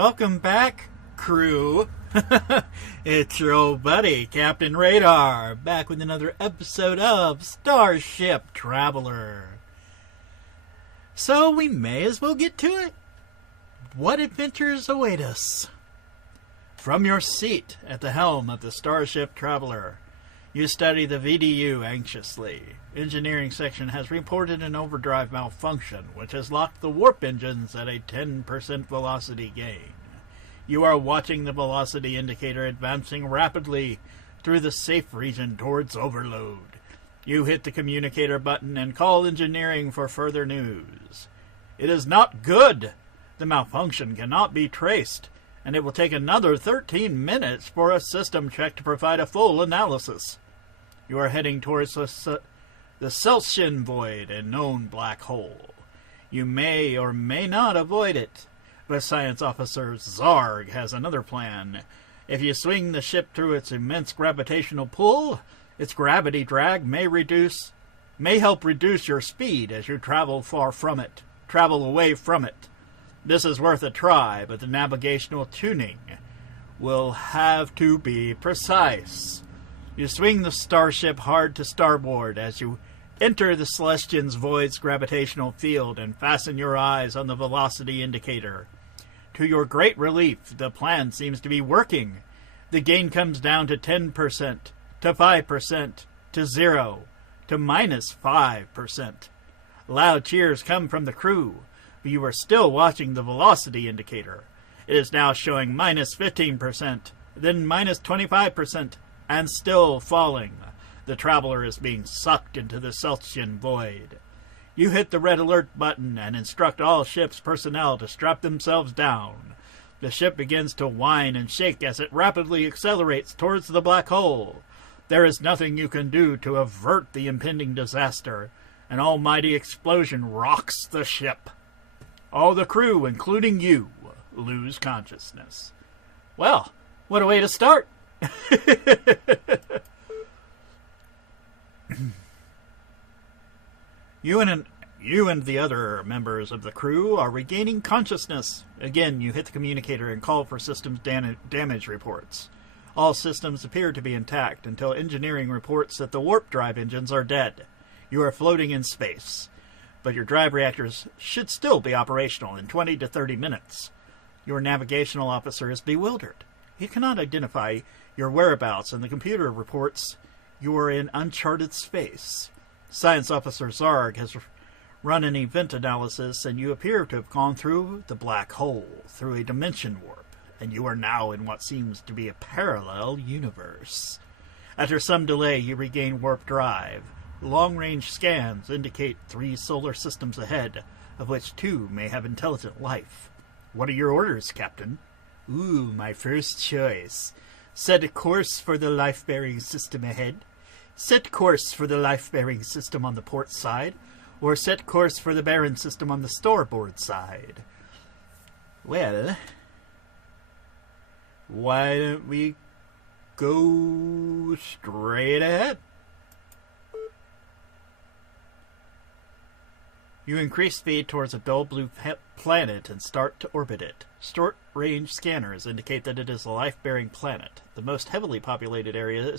Welcome back, crew. It's your old buddy, Captain Radar, back with another episode of Starship Traveler. So we may as well get to it. What adventures await us? From your seat at the helm of the Starship Traveler, you study the VDU anxiously. Engineering section has reported an overdrive malfunction, which has locked the warp engines at a 10% velocity gain. You are watching the velocity indicator advancing rapidly through the safe region towards overload. You hit the communicator button and call engineering for further news. It is not good. The malfunction cannot be traced, and it will take another 13 minutes for a system check to provide a full analysis. You are heading towards the Celsian void, a known black hole. You may or may not avoid it, but Science Officer Zarg has another plan. If you swing the ship through its immense gravitational pull, its gravity drag may help reduce your speed as you travel away from it. This is worth a try, but the navigational tuning will have to be precise. You swing the starship hard to starboard as you enter the Celestian's void's gravitational field and fasten your eyes on the velocity indicator. To your great relief, the plan seems to be working. The gain comes down to 10%, to 5%, to 0, to minus 5%. Loud cheers come from the crew, but you are still watching the velocity indicator. It is now showing minus 15%, then minus 25%, and still falling. The traveler is being sucked into the Celsian void. You hit the red alert button and instruct all ship's personnel to strap themselves down. The ship begins to whine and shake as it rapidly accelerates towards the black hole. There is nothing you can do to avert the impending disaster. An almighty explosion rocks the ship. All the crew, including you, lose consciousness. Well, what a way to start! You and the other members of the crew are regaining consciousness. Again, you hit the communicator and call for systems damage reports. All systems appear to be intact until engineering reports that the warp drive engines are dead. You are floating in space, but your drive reactors should still be operational in 20 to 30 minutes. Your navigational officer is bewildered. He cannot identify your whereabouts, and the computer reports you are in uncharted space. Science Officer Zarg has run an event analysis, and you appear to have gone through the black hole, through a dimension warp, and you are now in what seems to be a parallel universe. After some delay, you regain warp drive. Long-range scans indicate 3 solar systems ahead, of which 2 may have intelligent life. What are your orders, Captain? Ooh, my first choice. Set a course for the life-bearing system ahead. Set course for the life-bearing system on the port side, or set course for the barren system on the starboard side. Well, why don't we go straight ahead? You increase speed towards a dull blue planet and start to orbit it. Short-range scanners indicate that it is a life-bearing planet. The most heavily populated area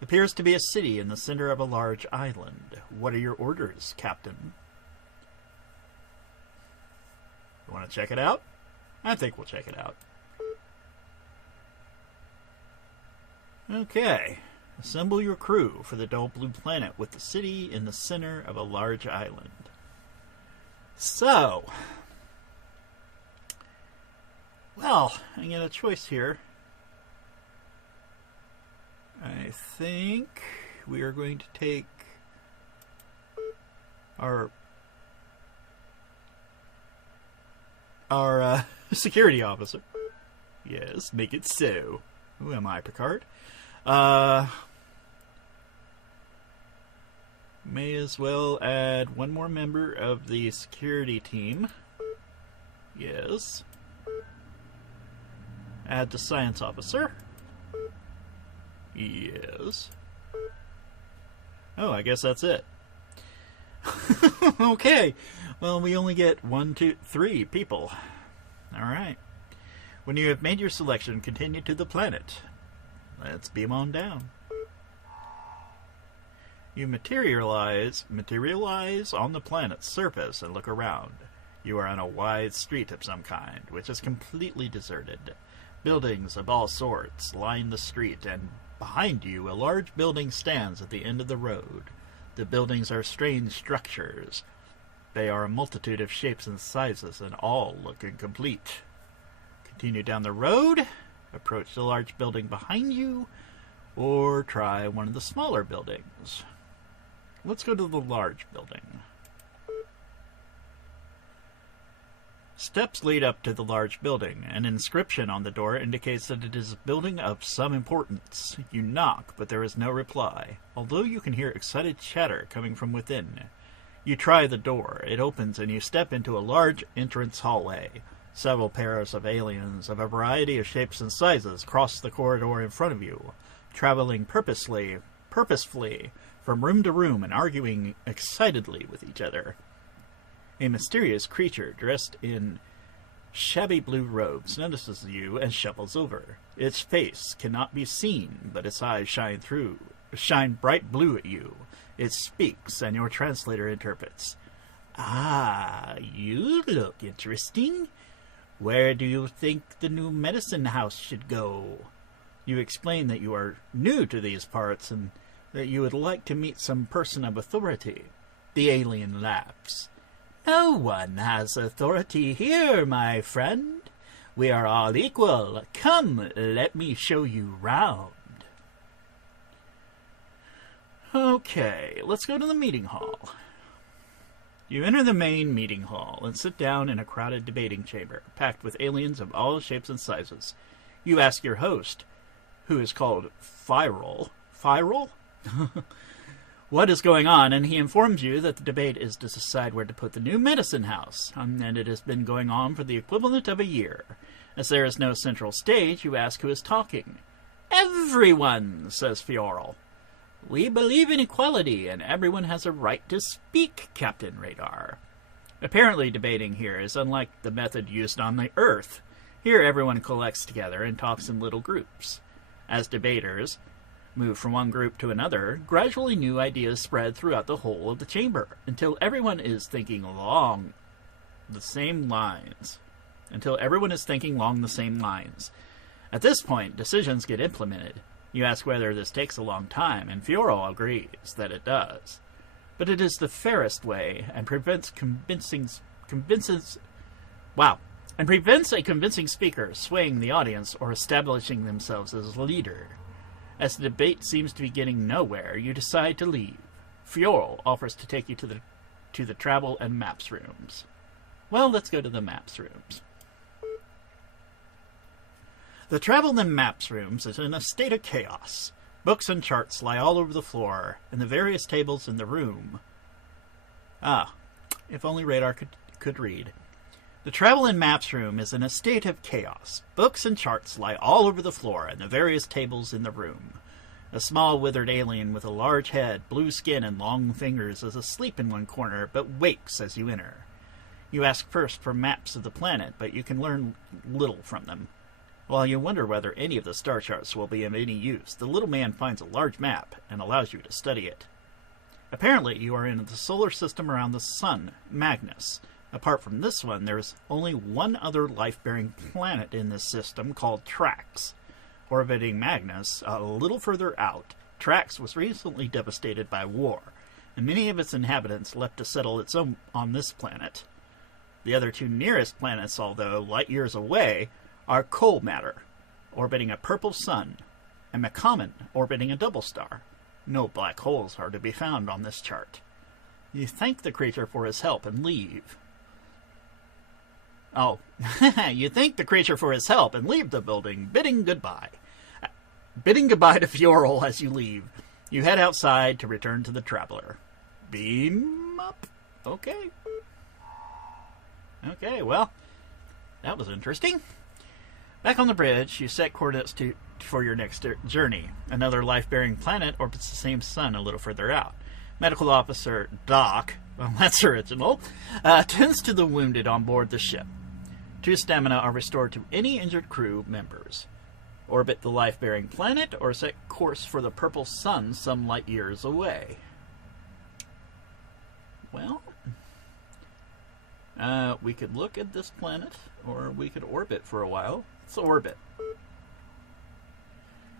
appears to be a city in the center of a large island. What are your orders, Captain? You want to check it out? I think we'll check it out. Okay. Assemble your crew for the dull blue planet with the city in the center of a large island. So, well, I get a choice here. I think we are going to take our security officer. Yes, make it so. Who am I, Picard? May as well add one more member of the security team. Yes. Add the science officer. Yes. Oh, I guess that's it. Okay. Well, we only get 1, 2, 3 people. Alright. When you have made your selection, continue to the planet. Let's beam on down. You materialize on the planet's surface and look around. You are on a wide street of some kind, which is completely deserted. Buildings of all sorts line the street, and behind you a large building stands at the end of the road. The buildings are strange structures. They are a multitude of shapes and sizes, and all look incomplete. Continue down the road, approach the large building behind you, or try one of the smaller buildings. Let's go to the large building. Steps lead up to the large building. An inscription on the door indicates that it is a building of some importance. You knock, but there is no reply, although you can hear excited chatter coming from within. You try the door. It opens and you step into a large entrance hallway. Several pairs of aliens of a variety of shapes and sizes cross the corridor in front of you, traveling purposefully from room to room and arguing excitedly with each other. A mysterious creature dressed in shabby blue robes notices you and shuffles over. Its face cannot be seen, but its eyes shine bright blue at you. It speaks, and your translator interprets. "Ah, you look interesting. Where do you think the new medicine house should go?" You explain that you are new to these parts and that you would like to meet some person of authority. The alien laughs. "No one has authority here, my friend. We are all equal. Come, let me show you round." Okay, let's go to the meeting hall. You enter the main meeting hall and sit down in a crowded debating chamber, packed with aliens of all shapes and sizes. You ask your host, who is called Firol, what is going on, and he informs you that the debate is to decide where to put the new medicine house, and it has been going on for the equivalent of a year. As there is no central stage, you ask who is talking. "Everyone," says Firol. "We believe in equality, and everyone has a right to speak, Captain Radar." Apparently debating here is unlike the method used on the Earth. Here everyone collects together and talks in little groups. As debaters move from one group to another, gradually new ideas spread throughout the whole of the chamber, until everyone is thinking along the same lines. At this point, decisions get implemented. You ask whether this takes a long time, and Fiorel agrees that it does. But it is the fairest way, and prevents a convincing speaker swaying the audience or establishing themselves as leader. As the debate seems to be getting nowhere, you decide to leave. Fiorel offers to take you to the travel and maps rooms. Well, let's go to the maps rooms. The travel and maps rooms is in a state of chaos. Books and charts lie all over the floor, and the various tables in the room. If only Radar could read. The travel and maps room is in a state of chaos. Books and charts lie all over the floor, and the various tables in the room. A small withered alien with a large head, blue skin, and long fingers is asleep in one corner, but wakes as you enter. You ask first for maps of the planet, but you can learn little from them. While you wonder whether any of the star charts will be of any use, the little man finds a large map and allows you to study it. Apparently, you are in the solar system around the sun, Magnus. Apart from this one, there is only one other life-bearing planet in this system called Trax. Orbiting Magnus, a little further out, Trax was recently devastated by war, and many of its inhabitants left to settle its own on this planet. The other two nearest planets, although light years away, are Coal Matter, orbiting a purple sun, and Makaman, orbiting a double star. No black holes are to be found on this chart. You thank the creature for his help and leave. You thank the creature for his help and leave the building, bidding goodbye. Bidding goodbye to Fiorel as you leave. You head outside to return to the Traveler. Beam up. Okay, well, that was interesting. Back on the bridge, you set coordinates for your next journey. Another life-bearing planet orbits the same sun a little further out. Medical Officer Doc, well, that's original, tends to the wounded on board the ship. 2 stamina are restored to any injured crew members. Orbit the life-bearing planet or set course for the purple sun some light years away. Well, we could look at this planet, or we could orbit for a while. Let's orbit.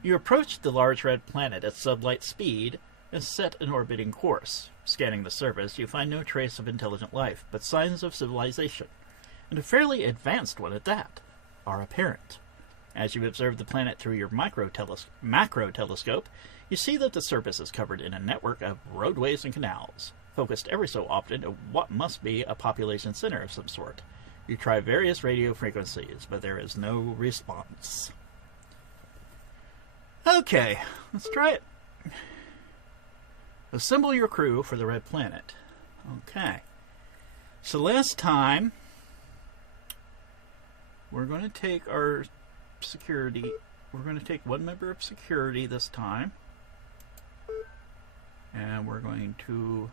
You approach the large red planet at sublight speed and set an orbiting course. Scanning the surface, you find no trace of intelligent life, but signs of civilization, and a fairly advanced one at that, are apparent. As you observe the planet through your macro telescope, you see that the surface is covered in a network of roadways and canals, focused every so often at what must be a population center of some sort. You try various radio frequencies, but there is no response. Okay, let's try it. Assemble your crew for the red planet. Okay. So last time, we're going to take our security. We're going to take 1 member of security this time. And we're going to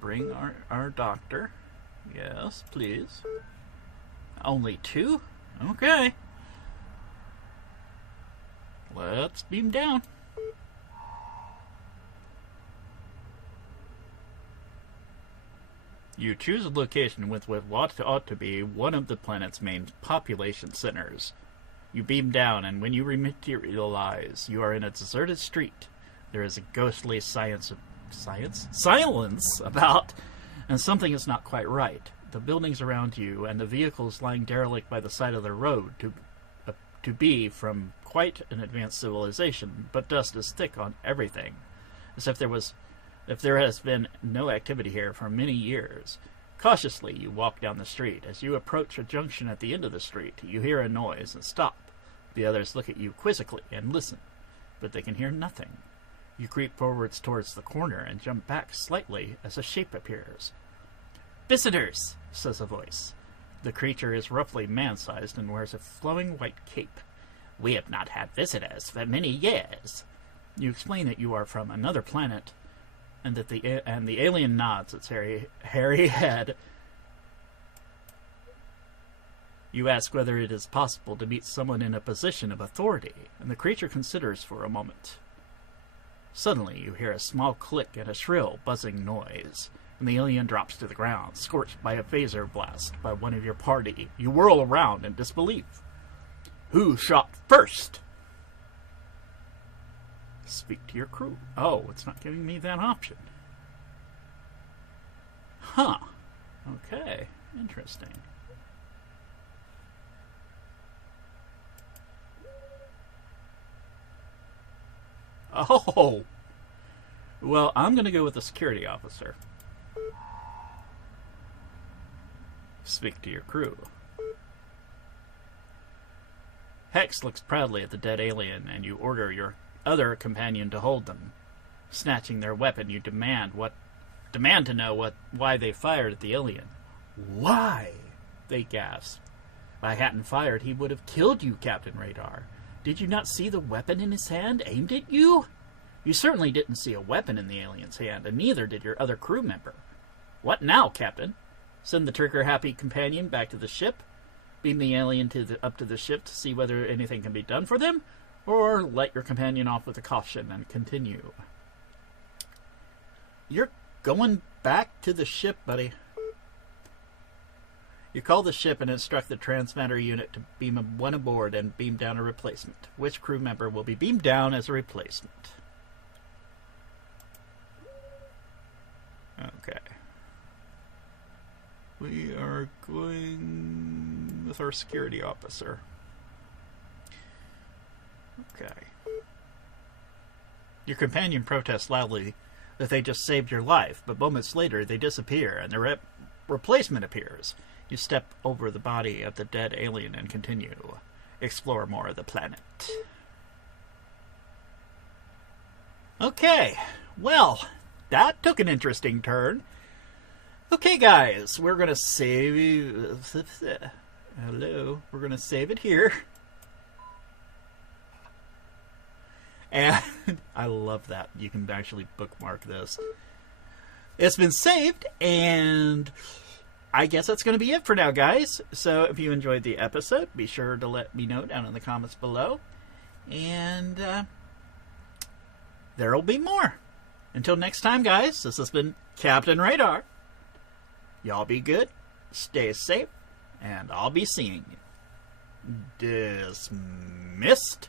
bring our doctor. Yes, please. Only 2? Okay. Let's beam down. You choose a location with what ought to be one of the planet's main population centers. You beam down, and when you rematerialize, you are in a deserted street. There is a ghostly silence about, and something is not quite right. The buildings around you and the vehicles lying derelict by the side of the road to be from quite an advanced civilization, but dust is thick on everything, as if there has been no activity here for many years. Cautiously, you walk down the street. As you approach a junction at the end of the street, you hear a noise and stop. The others look at you quizzically and listen, but they can hear nothing. You creep forwards towards the corner and jump back slightly as a shape appears. "Visitors," says a voice. The creature is roughly man-sized and wears a flowing white cape. "We have not had visitors for many years." You explain that you are from another planet, and that the alien nods its hairy head. You ask whether it is possible to meet someone in a position of authority, and the creature considers for a moment. Suddenly, you hear a small click and a shrill, buzzing noise, and the alien drops to the ground, scorched by a phaser blast by one of your party. You whirl around in disbelief. Who shot first? Speak to your crew. Oh, it's not giving me that option. Huh. Okay. Interesting. Oh! Well, I'm going to go with the security officer. Speak to your crew. Hech looks proudly at the dead alien, and you order your other companion to hold them. Snatching their weapon, you demand to know why they fired at the alien. Why? They gasp. If I hadn't fired, he would have killed you, Captain Radar. Did you not see the weapon in his hand aimed at you? You certainly didn't see a weapon in the alien's hand, and neither did your other crew member. What now, Captain? Send the trigger-happy companion back to the ship? Beam the alien up to the ship to see whether anything can be done for them? Or let your companion off with a caution and continue? You're going back to the ship, buddy. You call the ship and instruct the transmitter unit to beam one aboard and beam down a replacement. Which crew member will be beamed down as a replacement? Okay. We are going with our security officer. Okay. Your companion protests loudly that they just saved your life, but moments later they disappear and the replacement appears. You step over the body of the dead alien and continue. Explore more of the planet. Okay, well, that took an interesting turn. Okay, guys, we're going to save... Hello. We're going to save it here. And I love that. You can actually bookmark this. It's been saved, and I guess that's going to be it for now, guys. So if you enjoyed the episode, be sure to let me know down in the comments below. And there'll be more. Until next time, guys, this has been Captain Radar. Y'all be good, stay safe, and I'll be seeing you. Dismissed.